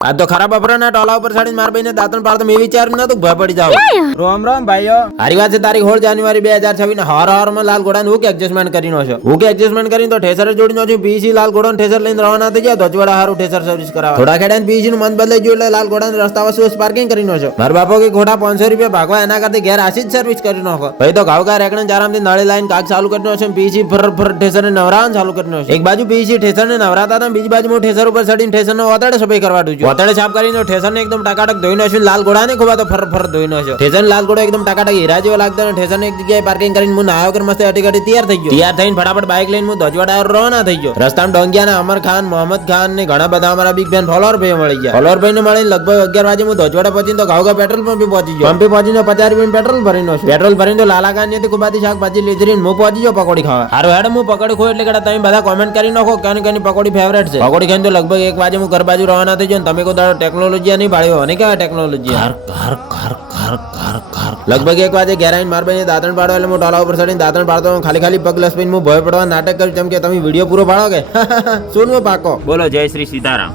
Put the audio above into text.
આ તો ખરાબ અપરાના ટોલા ઉપર ચડીને માર ભાઈને દાંતણ પાડતો મેં વિચાર્યું નતું ભય પડી જાવ રોમ રોમ ભાઈઓ હારી વાત છે તારીખ 16 જાન્યુઆરી 2026 હર હર માં લાલ ઘોડા હું કે એડજસ્ટમેન્ટ કરીને છે હું કે એડજસ્ટમેન્ટ કરીને તો ઠેસર જોડી નો છું પીસી લાલ ઘોડા ઠેસર લઈને રવાના થઈ ગયા ધોચવાડા હારું ઠેસર સર્વિસ કરાવવા થોડા ખેડા પીસી નું મન બદલાઈ ગયું એટલે લાલ ઘોડા રસ્તા વચ્ચે પાર્કિંગ કરીને છે મારા બાપો કે ઘોડા 500 રૂપિયા ભાગવા એના કરતા ઘેર આસી જ સર્વિસ કરી નાખો ભાઈ તો ઘાવકા રેકડે આરામથી નળી લાઈન કાક ચાલુ કરી છે પીસી ફર ફર ઠેસર ને નવરાન ચાલુ કરી છે એક બાજુ પીસી ઠેસર ને નવરાતા હતા બીજી બાજુ હું ઠેસર ઉપર ચડીને ઠેસર નો વાતડે સફાઈ કરવા દઉં છું વાતડે સાફ કરીને ઠેસર ને એકદમ ટકાટક ધોઈ નાખ્યું લાલ ઘોડા ને ખોબા તો ફર ફર ધોઈ નાખ્યો ઠેસર લાલ ઘોડો એકદમ ટકાટક હીરા જેવો લાગતો અને ઠેસર ને એક જગ્યાએ પાર્કિંગ કરીને હું નાયો કર મસ્ત અટીગટી તૈયાર થઈ ગયો તૈયાર થઈને ફટાફટ બાઇક લઈને હું ધોજવાડા રવાના થઈ ગયો રસ્તામાં ડોંગિયા ને અમર ખાન મોહમ્મદ ખાન ને ઘણા બધા અમારા બિગ બેન ફોલોઅર ભાઈ મળી ગયા ફોલોઅર ભાઈ ને મળીને લગભગ 11 વાગે હું ધોજવાડા પહોંચીને તો ઘાવગા પેટ્રોલ પંપે પહોંચી ગયો પંપે પહોંચીને 50 રૂપિયા પેટ્રોલ ભરીનો છે પેટ્રોલ ભરીને તો લાલા ખાન ને કુબાતી શાકભાજી લીધરીને હું પહોંચી ગયો પકોડી ખાવા હારું હેડ હું પકોડી ખો એટલે કે તમે બધા કોમેન્ટ કરી નાખો કાની કાની પકોડી ફેવરેટ છે પકોડી ખાઈને તો લગભગ 1 વાગે હું ઘર બાજુ રવાના થઈ ગયો તમે કોઈ ટેકનોલોજી નહીં ભાળ્યો અને કેવા ટેકનોલોજી લગભગ 1 વાગે ઘેર આવીને માર ભાઈને દાંતણ પાડો એટલે હું ટોલા ઉપર ચડીને દાંતણ પાડતો ખાલી પગ લસપીને હું ભય પડવા નાટક કર્યું કેમ કે તમે વિડીયો પૂરો પાડો કે શું પાકો બોલો જય શ્રી સીતારામ।